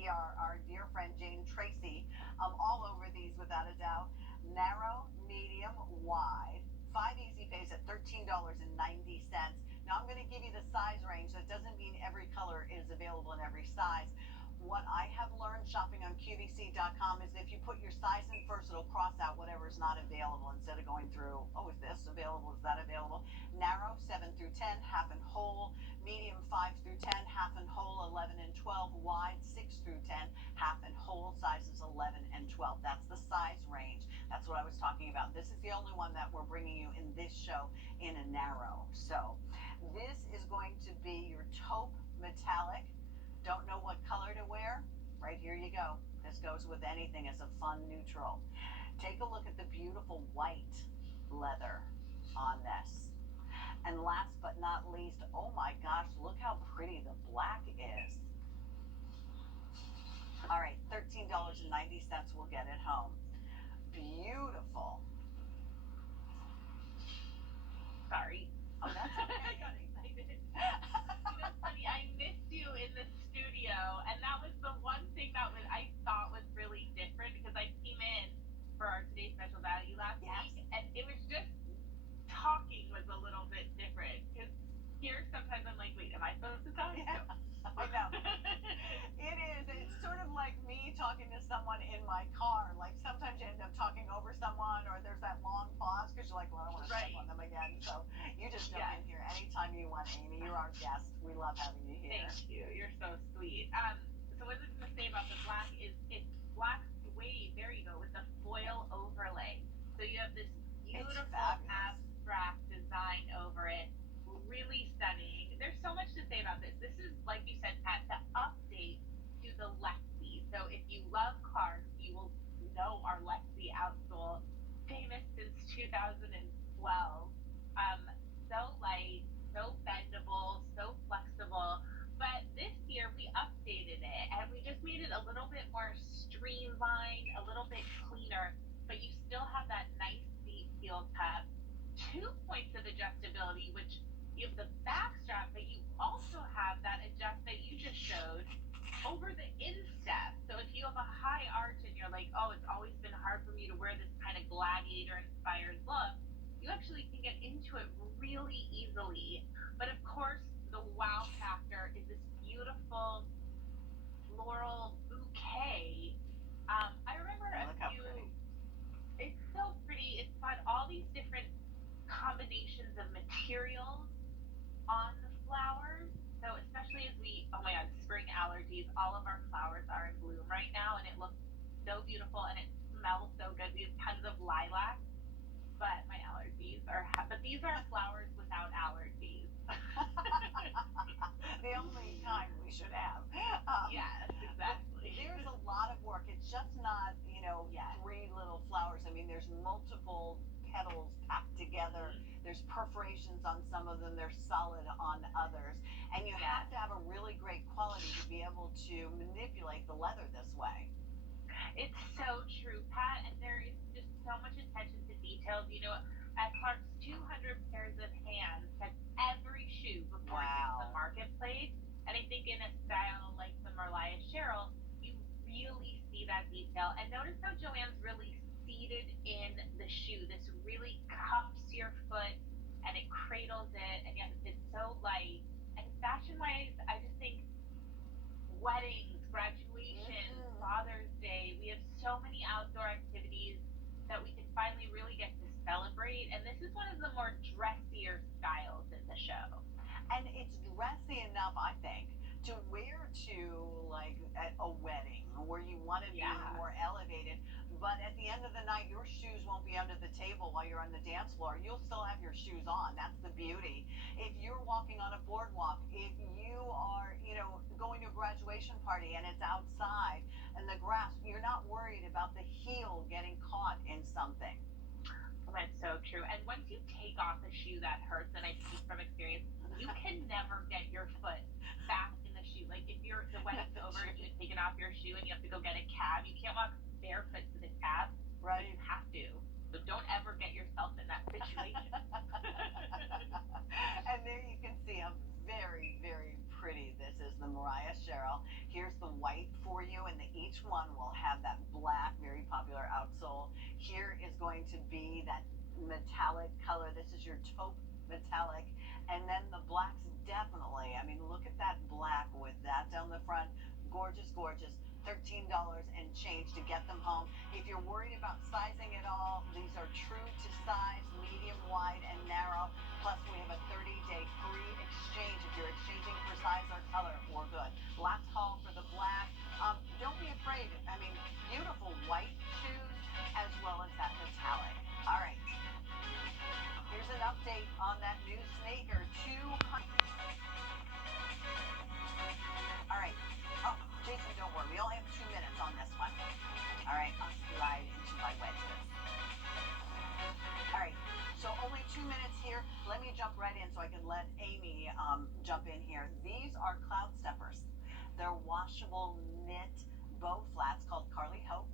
see our dear friend Jane Tracy all over these without a doubt. Narrow, medium, wide. 5 easy pays at $13.90. Now I'm going to give you the size range. That doesn't mean every color is available in every size. What I have learned shopping on QVC.com is if you put your size in first, it'll cross out whatever is not available instead of going through, oh, is this available? Is that available? Narrow, 7 through 10, half and whole. Medium, 5 through 10, half and whole, 11 and 12. Wide, 6 through 10, half and whole. Sizes 11 and 12. That's the size range. That's what I was talking about. This is the only one that we're bringing you in this show in a narrow. So this is going to be your taupe metallic. Don't know what color to wear? Right here you go. This goes with anything as a fun neutral. Take a look at the beautiful white leather on this. And last but not least, oh my gosh, look how pretty the black is. All right, $13.90 will get it home. Beautiful. Sorry. Oh, that's okay. I got excited. You know, funny, I missed you in the studio, and that was the one thing that I thought was really different because I came in for our Today's Special Value last week, and it was just talking was a little bit different because here sometimes I'm like, wait, am I supposed to talk? Yeah, I know. It is. It's sort of like me talking to someone in my car. Like sometimes you end up talking over someone, or there's that long pause because you're like, well, I don't want to step on them again. So you just jump in here anytime you want, Amy. You're our guest. We love having you here. Thank you. You're so sweet. So what I was going to say about the black is it's black suede. There you go with the foil overlay. So you have this beautiful abstract design over it. Really stunning. There's so much to say about this. This is, like you said, Pat, the update to the Lexi. So if you love cars, you will know our Lexi outsole, famous since 2012. So light, so bendable, so flexible. But this year we updated it and we just made it a little bit more streamlined, a little bit cleaner, but you still have that nice seat heel cup. 2 points of adjustability, which you have the back strap, but you also have that adjust that you just showed over the instep. So if you have a high arch and you're like, oh, it's always been hard for me to wear this kind of gladiator inspired look, you actually can get into it really easily. But of course, the wow factor is this beautiful floral bouquet. I remember it's so pretty. It's got all these different combinations of materials on the flowers. So especially as oh my God, spring allergies, all of our flowers are in bloom right now and it looks so beautiful and it smells so good. We have tons of lilac, but my allergies but these are flowers without allergies. The only kind we should have. Yes, exactly. There's a lot of work. It's just not, three little flowers. I mean, there's multiple petals packed together. There's perforations on some of them. They're solid on others. And you have to have a really great quality to be able to manipulate the leather this way. It's so true, Pat. And there is just so much attention to details. You know, at Clark's, 200 pairs of hands touch every shoe before it hits the marketplace. And I think in a style like the Marlia Cheryl, you really see that detail. And notice how Joanne's really seated in the shoe. This really cups your foot and it cradles it, and yet it's so light. And fashion-wise, I just think weddings, graduations, Father's Day, we have so many outdoor activities that we can finally really get to celebrate. And this is one of the more dressier styles in the show. And it's dressy enough, I think, to wear to like at a wedding where you want to be more elevated. But at the end of the night, your shoes won't be under the table while you're on the dance floor. You'll still have your shoes on. That's the beauty. If you're walking on a boardwalk, if you are, going to a graduation party and it's outside and the grass, you're not worried about the heel getting caught in something. That's so true. And once you take off a shoe that hurts, and I speak from experience, you can never get your foot back in the shoe. Like if the wedding's over and you've taken off your shoe and you have to go get a cab, you can't walk barefoot to the cab. Right. You have to. So don't ever get yourself in that situation. And there you can see a very, very pretty this is, the Mariah Cheryl. Here's the white for you, and each one will have that black, very popular outsole. Here is going to be that metallic color. This is your taupe metallic. And then the blacks definitely, I mean, look at that black with that down the front. Gorgeous, gorgeous. $13 and change to get them home. If you're worried about sizing at all, these are true to size, medium, wide, and narrow. Plus, we have a 30-day free exchange if you're exchanging for size or color. We're good. Last call for the black. Don't be afraid. I mean, beautiful white shoes as well as that metallic. All right. Here's an update on that new sneaker. 200. All right. Oh, Jason, don't worry. We only have 2 minutes on this one. All right, I'll slide into my wedges. All right, so only 2 minutes here. Let me jump right in so I can let Amy jump in here. These are Cloud Steppers. They're washable knit bow flats called Carly Hope.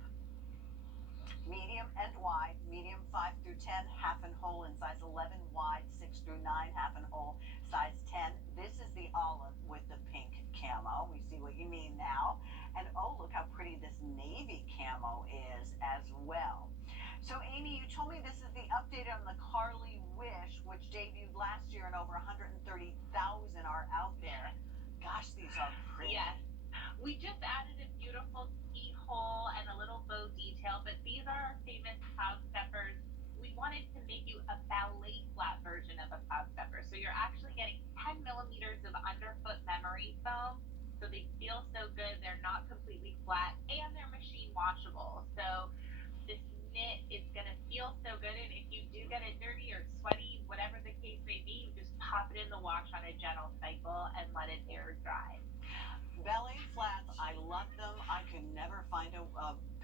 Medium and wide, medium 5 through 10, half and whole in size 11, wide 6 through 9, half and whole, size 10. This is the olive with the pink camo. We see what you mean now. And oh, look how pretty this navy camo is as well. So Amy, you told me this is the update on the Carly Wish, which debuted last year, and over 130,000 are out there. Gosh, these are pretty. Yes. We just added a beautiful keyhole and a little bow detail, but these are our famous Cloud Steppers. We wanted to make you a ballet flat version of a Cloud Stepper. So you're actually getting 10 millimeters of underfoot memory foam. So they feel so good. They're not completely flat, and they're machine washable. So this knit is going to feel so good. And if you do get it dirty or sweaty, whatever the case may be, you just pop it in the wash on a gentle cycle and let it air dry. Ballet flats, I love them. I could never find a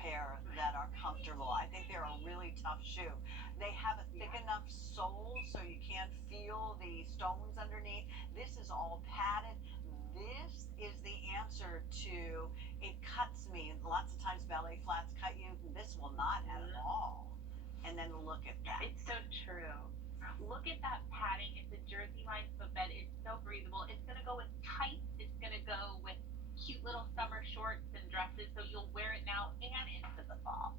pair that are comfortable. I think they're a really tough shoe. They have a thick enough sole so you can't feel the stones underneath. This is all padded. This is the answer to, it cuts me. Lots of times ballet flats cut you. This will not at all. And then look at that. It's so true. Look at that padding. It's a jersey lined footbed. It's so breathable. It's going to go with tights. It's going to go with cute little summer shorts and dresses, so you'll wear it now and into the fall.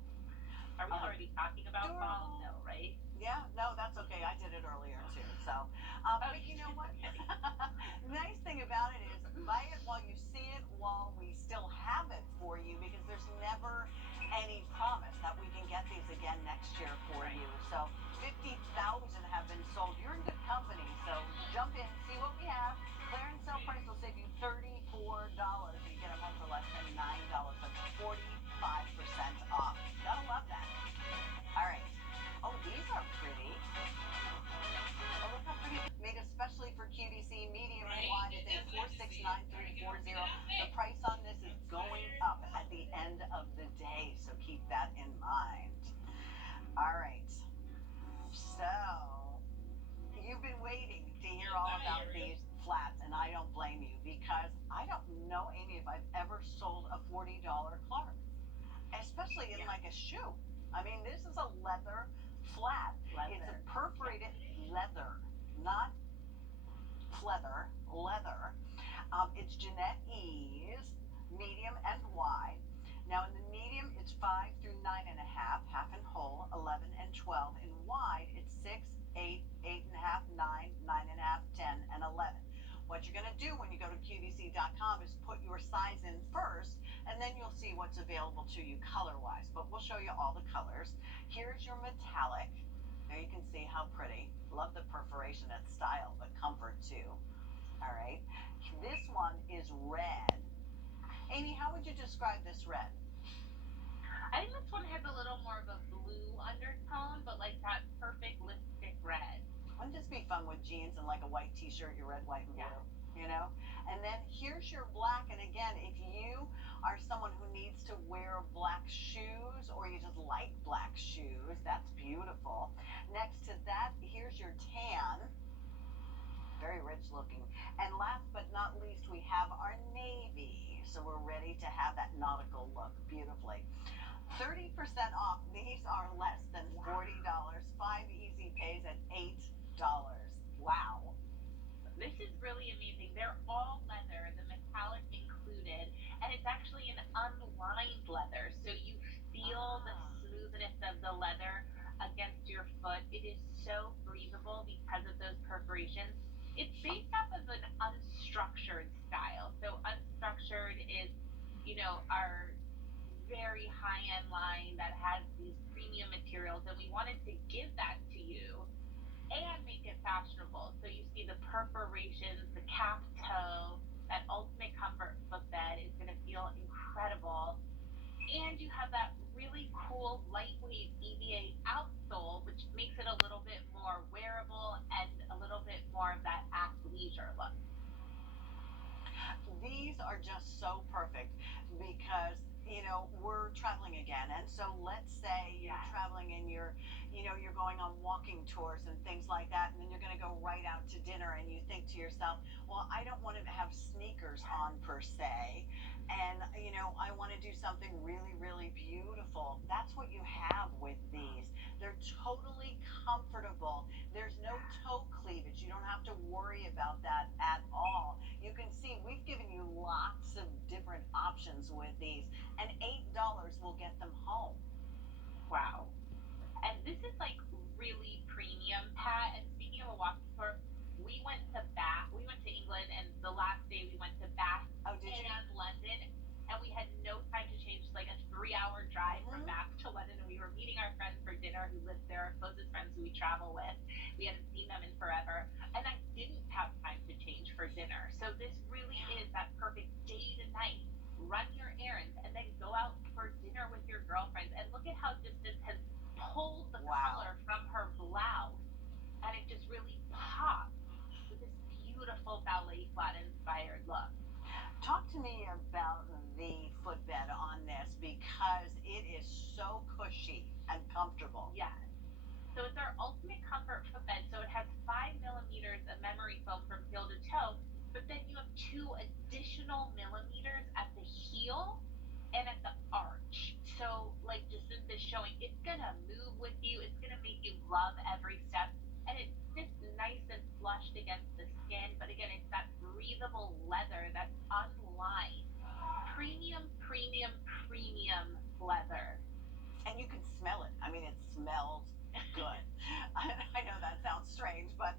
Are we already talking about fall? No, right? Yeah, no, that's okay. I did it earlier too. So, but you know what? The nice thing about it is buy it while you see it, while we still have it for you, because there's never any promise that we can get these again next year for you. So 50,000 have been sold. You're in good company. So jump in, see what we have. Clearance sale price will save you $34. You get them home for less than $9. That's 45% off. Gotta love that. All right. Oh, these are pretty. Oh, look how pretty. Made especially for QVC, medium and wide. It's $469340. The price on this is going up at the end of the day, so keep that in mind. All right. So, you've been waiting to hear all about these flats, and I don't blame you, because I don't know, Amy, if I've ever sold a $40 Clark, especially in like a shoe. I mean, this is a leather flat. It's a perforated leather, not pleather, leather. It's Jeanette Ease, medium and wide. Now in the medium, it's 5 through 9.5, half and whole, 11 and 12. In wide, it's 6, 8, 8.5, 9, 9.5, 10, and 11. What you're going to do when you go to QVC.com is put your size in first, and then you'll see what's available to you color-wise. But we'll show you all the colors. Here's your metallic. There you can see how pretty. Love the perforation and style, but comfort too. All right. This one is red. Amy, how would you describe this red? I think this one has a little more of a blue undertone, but like that perfect lipstick red. Wouldn't this be fun with jeans and like a white t-shirt, your red, white, and blue, you know? And then here's your black. And again, if you are someone who needs to wear black shoes, or you just like black shoes, that's beautiful. Next to that, here's your tan. Very rich looking. And last but not least, we have our navy. So we're ready to have that nautical look beautifully. 30% off. These are less than $40. 5 easy pays at $8. Wow. This is really amazing. They're all leather, the metallic included, and it's actually an unlined leather. So you feel the Ah, smoothness of the leather against your foot. It is so breathable because of those perforations. It's based off of an unstructured style. So unstructured is, our very high end line that has these premium materials, and we wanted to give that to you and make it fashionable. So you see the perforations, the calf toe, that ultimate comfort footbed is going to feel incredible. And you have that really cool lightweight EVA outsole, which makes it a little bit more wearable and a little bit more of that athleisure look. these are just so perfect because we're traveling again, and so let's say you're Yes. traveling and you're going on walking tours and things like that, and then you're going to go right out to dinner and you think to yourself, well, I don't want to have sneakers on per se, and I want to do something really really beautiful. That's what you have with these. They're totally comfortable. There's no toe cleavage. You don't have to worry about that at all. You can see we've given you lots of different options with these, and $8 will get them home. Wow. And this is like really premium, Pat. And speaking of a walking tour, we went to Bath. We went to England, and the last day we went to Bath Oh, did you? and London, and we had no time to change. Like a 3 hour drive from Mm-hmm. Bath to London, and we were meeting our friends for dinner who lived there, our closest friends who we travel with. We hadn't seen them in forever, and I didn't have time to change for dinner. So this really is that perfect day to night. Run your errands and then go out for dinner with your girlfriends. And look at how distance has pulled the Wow. color from her blouse, and it just really pops with this beautiful ballet flat inspired look. Talk to me about the footbed on this because it is so cushy and comfortable. Yes. So it's our ultimate comfort footbed. So it has 5 millimeters of memory foam from heel to toe, but then you have 2 additional millimeters at the heel and at the arch. So like just this showing, it's gonna move with you. It's gonna make you love every step, and it sits nice and flushed against the skin. But again, it's that breathable leather that's unlined, premium, premium, premium leather. And you can smell it. I mean, it smells good. I know that sounds strange, but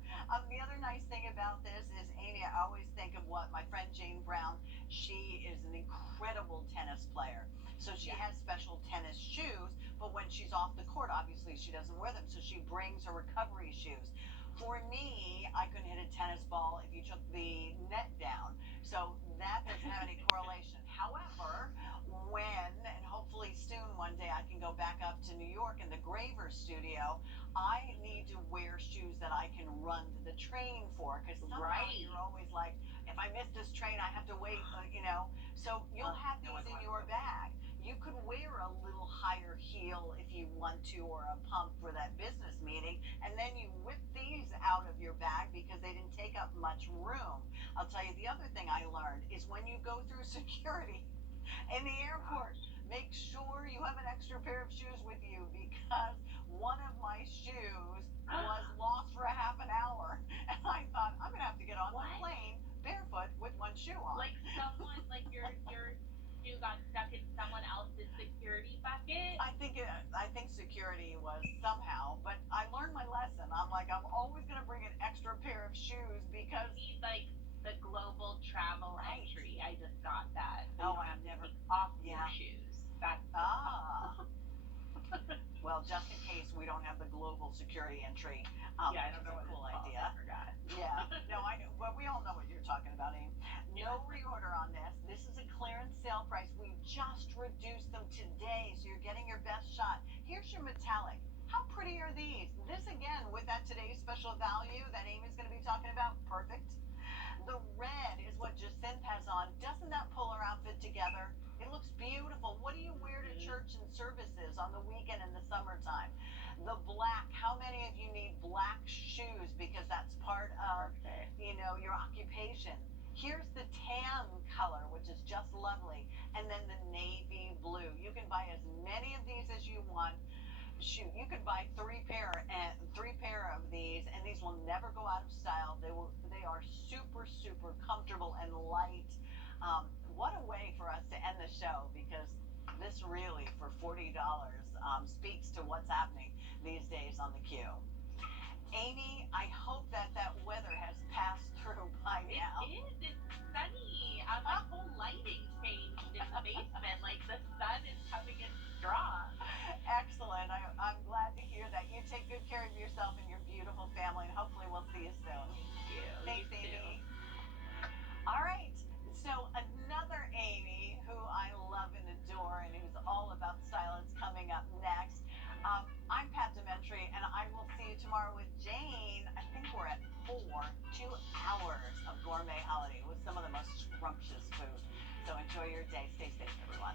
the other nice thing about this is, Amy, I always think of what my friend Jane Brown. She is an incredible tennis player. So she Yeah. has special tennis shoes, but when she's off the court, obviously she doesn't wear them. So she brings her recovery shoes. For me, I couldn't hit a tennis ball if you took the net down. So that doesn't have any correlation. However, when, and hopefully soon one day I can go back up to New York in the Graver studio, I need to wear shoes that I can run to the train for because somehow Right. you're always like, if I miss this train, I have to wait. So you'll have No one these in wants your to wait. bag. You could wear a little higher heel if you want to, or a pump for that business meeting, and then you whip these out of your bag because they didn't take up much room. I'll tell you the other thing I learned is when you go through security in the airport, Gosh. make sure you have an extra pair of shoes with you because one of my shoes was lost for a half an hour, and I thought I'm gonna have to get on the What? plane barefoot with one shoe on. Like someone, like your shoe got stuck in someone else's security bucket? I think security was somehow, but I learned my lesson. I'm like, I'm always gonna bring an extra pair of shoes You because need like the global travel right. entry. I just got that. So you Oh, don't I've have to never. take off your Yeah. shoes. That's Ah. Well, just in case we don't have the global security entry, yeah, I which don't is know a what it's cool called. idea. I forgot. Yeah, no, I know, but we all know what you're talking about, Aim. Yeah. No reorder on this. This is a clearance sale price. We just reduced them today, so you're getting your best shot. Here's your metallic. How pretty are these? This again with that today's special value that Amy's going to be talking about. Perfect. The red is what Jacinth has on. Doesn't that pull her outfit together? It looks beautiful. What do you wear to Mm-hmm. church and services on the weekend in the summertime? The black. How many of you need black shoes because that's part of, Perfect. your occupation? Here's the tan color, which is just lovely, and then the navy blue. You can buy as many of these as you want. shoot, you could buy three pair of these, and these will never go out of style. They are super super comfortable and light. What a way for us to end the show, because this really for $40 speaks to what's happening these days on the Q. Amy, I hope that weather has passed through by now. It is. It's sunny. My whole lighting changed in the basement. Like the sun is coming in strong. Excellent. I'm glad to hear that. You take good care of yourself and your beautiful family, and hopefully we'll see you soon. Thank you. Thanks, You Amy. too. All right. So another Amy who I love and adore and who's all about style is coming up next. I'm Pat Dementri, and I will see you tomorrow with Jane. I think we're at 4, 2 hours of gourmet holiday with some of the most scrumptious food. So enjoy your day. Stay safe, everyone.